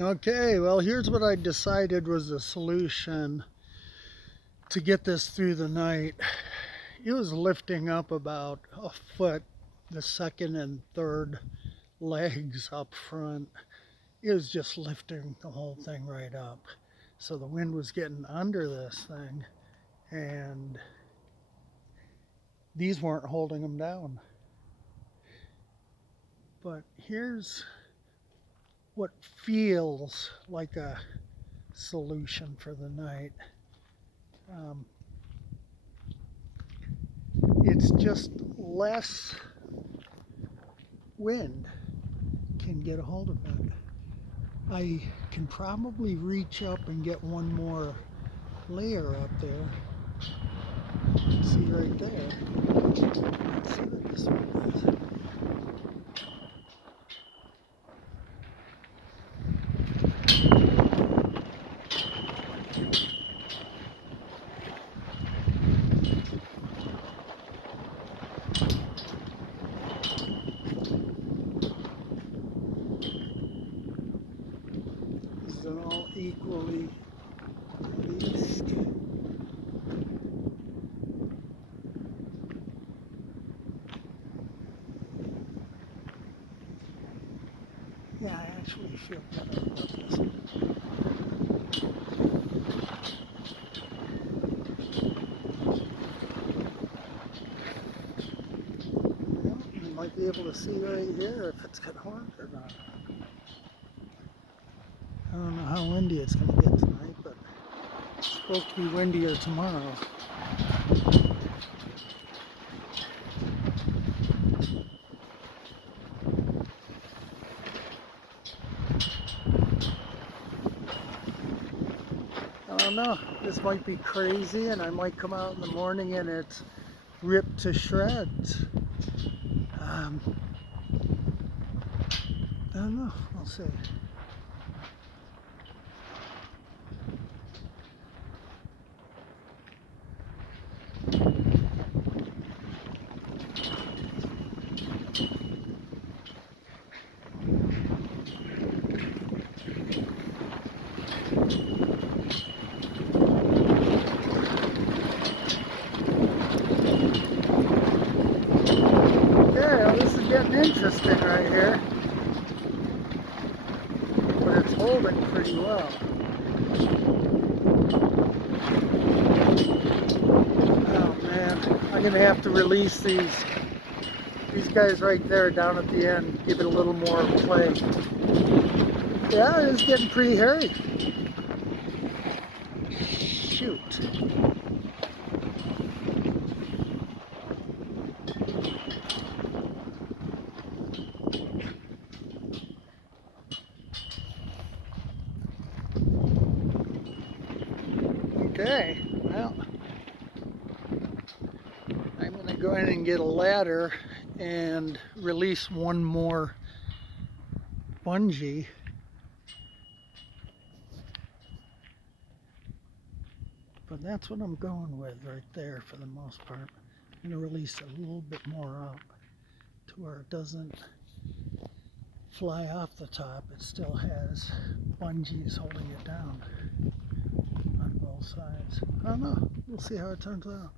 Okay, well, here's what I decided was the solution to get this through the night. It was lifting up about a foot, the second and third legs up front. It was just lifting the whole thing right up. So the wind was getting under this thing, and these weren't holding them down. But here's what feels like a solution for the night. It's just less wind can get a hold of it. I can probably reach up and get one more layer up there. See right there. Let's see what this one is. These are all equally released. Yeah, I actually feel better about this. Well, you might be able to see right here if it's got horns or not. I don't know how windy it's going to get tonight, but it's supposed to be windier tomorrow. I don't know, this might be crazy and I might come out in the morning and it's ripped to shreds. I don't know, we'll see. Yeah, well, this is getting interesting right here. But it's holding pretty well. Oh man, I'm gonna have to release these guys right there down at the end, give it a little more play. Yeah, it's getting pretty hairy. Shoot. Okay, well, I'm going to go ahead and get a ladder and release one more bungee. But that's what I'm going with right there for the most part. I'm going to release a little bit more up to where it doesn't fly off the top. It still has bungees holding it down on both sides. I don't know. We'll see how it turns out.